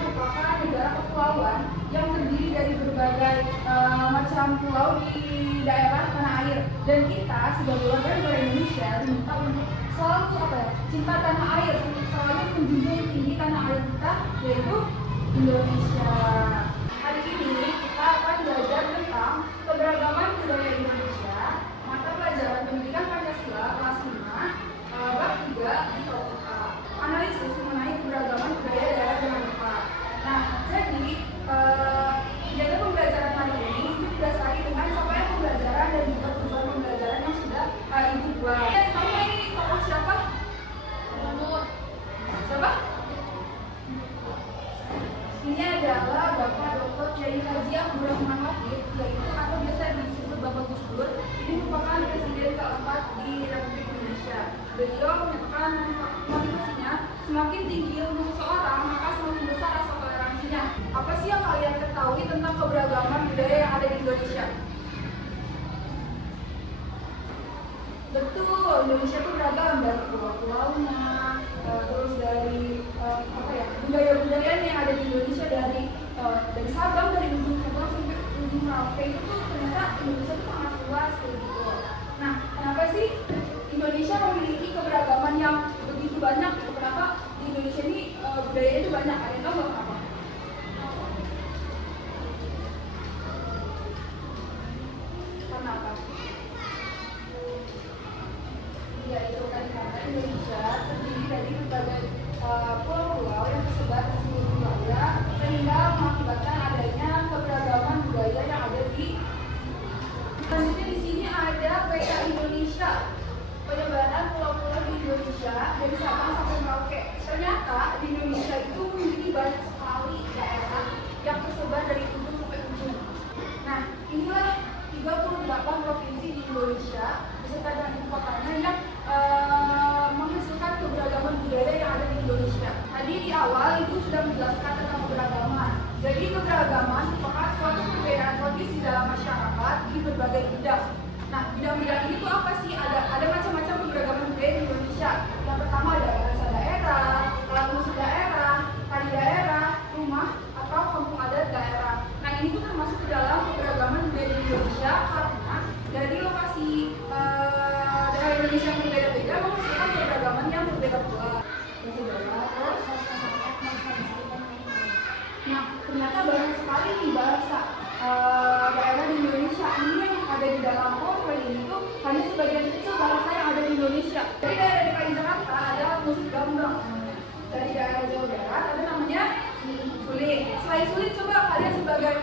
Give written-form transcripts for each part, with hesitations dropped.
merupakan negara kepulauan yang terdiri dari berbagai macam pulau di daerah tanah air. Dan kita sebagai warga negara Indonesia diminta untuk selalu cinta tanah air, selalu menjunjung tinggi tanah air kita, yaitu Indonesia. Hari ini kita akan belajar tentang keberagaman budaya Indonesia, mata pelajaran pendidikan Pancasila kelas 5, bab 3 di topik A, analisis mengenai keberagaman budaya daerah dengan tempat. Nah, jadi kegiatan pembelajaran hari ini didasari dengan capaian pembelajaran dan juga tujuan pembelajaran yang sudah Ibu buat. Kamu ini tokoh siapa? Siapa? Ini adalah Bapak Dr. Kiai Haji Abdurrahman Wahid, yaitu atau biasa disebut Bapak Gus Dur. Ini merupakan presiden keempat di Republik Indonesia. Beliau menyatakan motivasinya, semakin tinggi ilmu seseorang, maka semakin besar rasa toleransinya. Apa sih yang kalian ketahui tentang keberagaman budaya yang ada di Indonesia? Betul, Indonesia itu beragam dari pulau-pulaunya, terus dari budaya-budayanya yang ada di Indonesia, dari Sabang, dari ujung Sabang sampai ujung Merauke. Itu tuh ternyata Indonesia itu sangat luas kayak gitu. Nah, kenapa sih Indonesia memiliki keberagaman yang begitu banyak? Kenapa di Indonesia ini budayanya itu banyak? Ada yang tahu nggak kenapa? Kenapa? Ya, itu kan karena Indonesia terdiri dari berbagai pulau-pulau yang tersebar di seluruh wilayah, sehingga mengakibatkan adanya keberagaman budaya yang ada di. Selanjutnya di sini ada peta Indonesia, penyebaran pulau-pulau di Indonesia dari Sabang sampai Merauke. Ternyata di Indonesia itu memiliki banyak sekali daerah yang tersebar dari ujung sampai ujung. Nah, inilah 38 provinsi di Indonesia beserta dengan ibu kotanya yang menghasilkan keberagaman budaya yang ada di Indonesia. Tadi di awal Ibu sudah menjelaskan tentang keberagaman. Jadi keberagaman merupakan suatu perbedaan kondisi dalam masyarakat di berbagai bidang. Nah, bidang-bidang ini tuh apa sih? Ada macam-macam keberagaman budaya di Indonesia. Yang pertama ada bahasa daerah, alat musik daerah, tari daerah, rumah atau kampung adat daerah. Nah, ini tuh termasuk ke dalam keberagaman budaya di Indonesia karena dari lokasi daerah Indonesia yang berbeda-beda menghasilkan keberagaman yang berbeda pula. Nah, ternyata banyak sekali nih bahasa daerah di Indonesia. Ini yang ada di dalam profil ini tuh hanya sebagian kecil bahasa yang ada di Indonesia. Dari daerah DKI Jakarta ada musik gambang. Dari daerah Jawa Barat ada namanya sulit. Selain sulit, coba kalian sebagai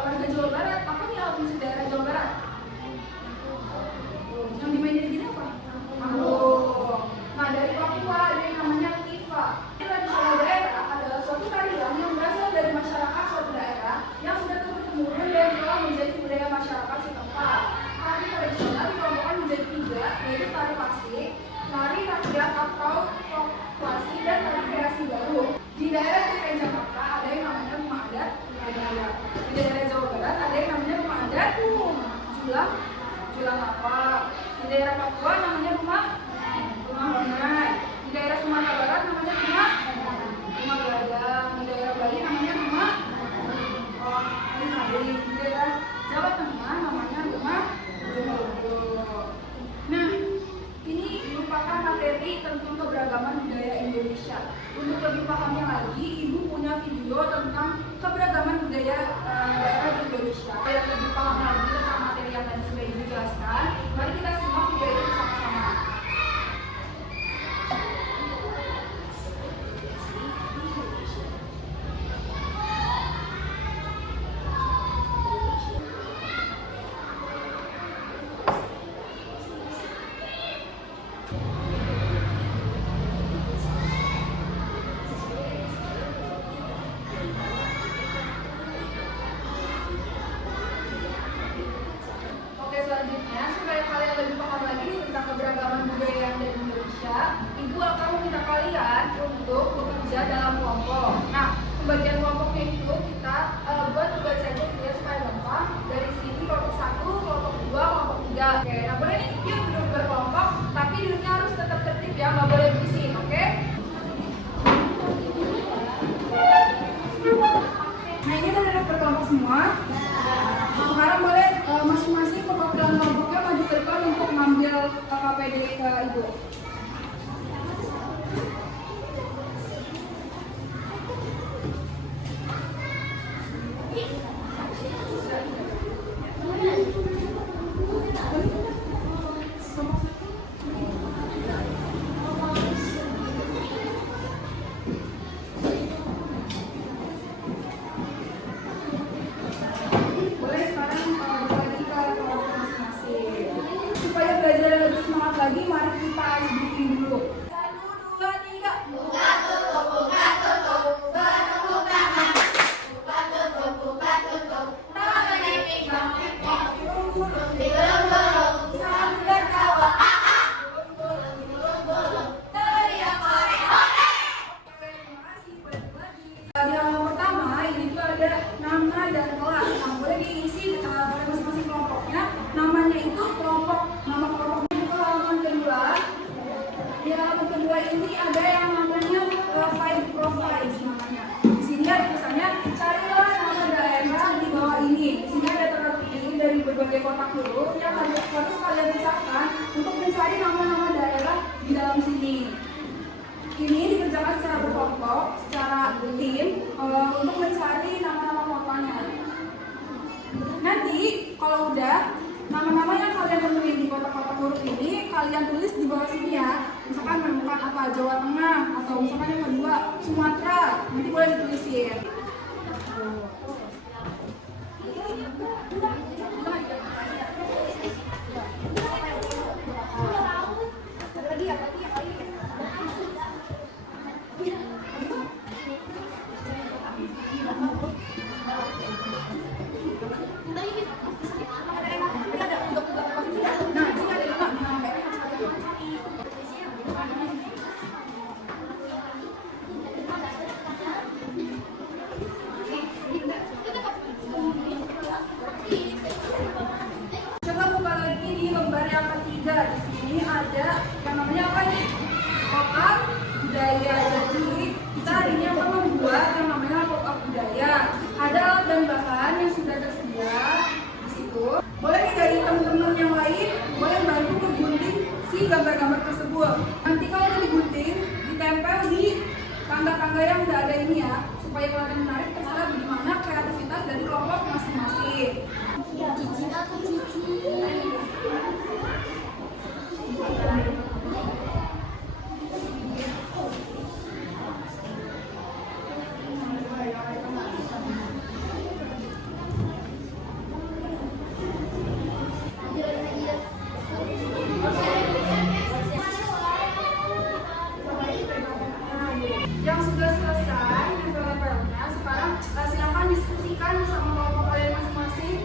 warga Jawa Barat, apa nih alat musik daerah Jawa Barat? Yang dimainin di sini apa? Nah, dari Papua ada yang namanya kifa. Tradisional daerah adalah suatu tarian yang berasal dari masyarakat suatu daerah yang sudah turun-temurun dan telah menjadi budaya masyarakat setempat. Tari tradisional dikelompokkan menjadi 3, yaitu tari pasik, tari rakyat atau folklasi, dan tari kreasi baru. Di daerah DKI Jakarta ada yang namanya rumah adat. Di daerah Jawa Barat ada yang namanya rumah adat Julang apa? Di daerah Papua namanya rumah Honai. Di daerah Sumatera Barat namanya rumah gadang. Di daerah Bali namanya rumah Alun-alun. Di daerah Jawa Tengah namanya rumah Jodoh. Nah, ini merupakan materi tentang keberagaman budaya Indonesia. Untuk lebih pahamnya lagi, Ibu punya video tentang keberagaman budaya daerah di Indonesia. Yang lebih paham lagi tentang materi yang tadi sudah Ibu jelaskan, mari kita simak video itu bersama-sama. Selanjutnya semua? Sekarang boleh masing-masing perwakilan kelompoknya maju ke depan untuk mengambil KKPD ke Ibu. Boleh sekarang berbagi ke kelompok masing-masing. Supaya belajar lebih semangat lagi, mari kita ice breathing dulu. 1, 2, 3. Buka tutup, buka tutup. Bertepuk tangan. Buka tutup, buka tutup. Tangan dipinggang, gulung-gulung, digulung-gulung. Sambil tertawa, gulung-gulung. Teriak hore, hore. Terima kasih bagi-bagi. Di halaman pertama ini tuh ada nama dan kelas. Nah, boleh diisi oleh masing-masing kelompoknya. Namanya itu kelompok, nama kelompok itu halaman kedua. Di halaman kedua ini ada yang namanya five profiles namanya. Di sini ada tulisannya carilah nama daerah di bawah ini. Di sini ada terdiri dari berbagai kotak huruf yang harus kalian ucapkan untuk mencari nama-nama daerah di dalam sini. Ini dikerjakan secara berkelompok, secara tim untuk mencari nama-nama kotanya. Nanti kalau udah nama-nama yang kalian temuin di kotak-kotak huruf ini kalian tulis di bawah sini ya. Misalkan menemukan apa Jawa Tengah atau misalkan yang kedua Sumatera, nanti boleh ditulisin. Coba buka lagi di lembar yang ketiga. Di sini ada yang namanya apa nih? Pop-up budaya. Jadi kita hari ini akan membuat yang namanya pop-up budaya. Ada alat dan bahan yang sudah tersedia di situ. Boleh nih dari teman-teman yang lain, boleh bantu menggunting si gambar-gambar tersebut. Nanti kalau udah digunting, ditempel di tangga-tangga yang udah ada ini ya, supaya kalian menarik terserah bagaimana kreativitas dari kelompok masing-masing. Cici aku cici. Yang sudah selesai nempel-nempelnya, sekarang silakan diskusikan bersama kelompok kalian masing-masing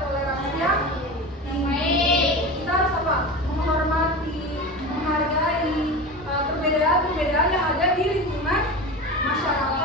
toleransi yang tinggi. Kita harus apa? Menghormati, menghargai perbedaan-perbedaan yang ada di lingkungan masyarakat.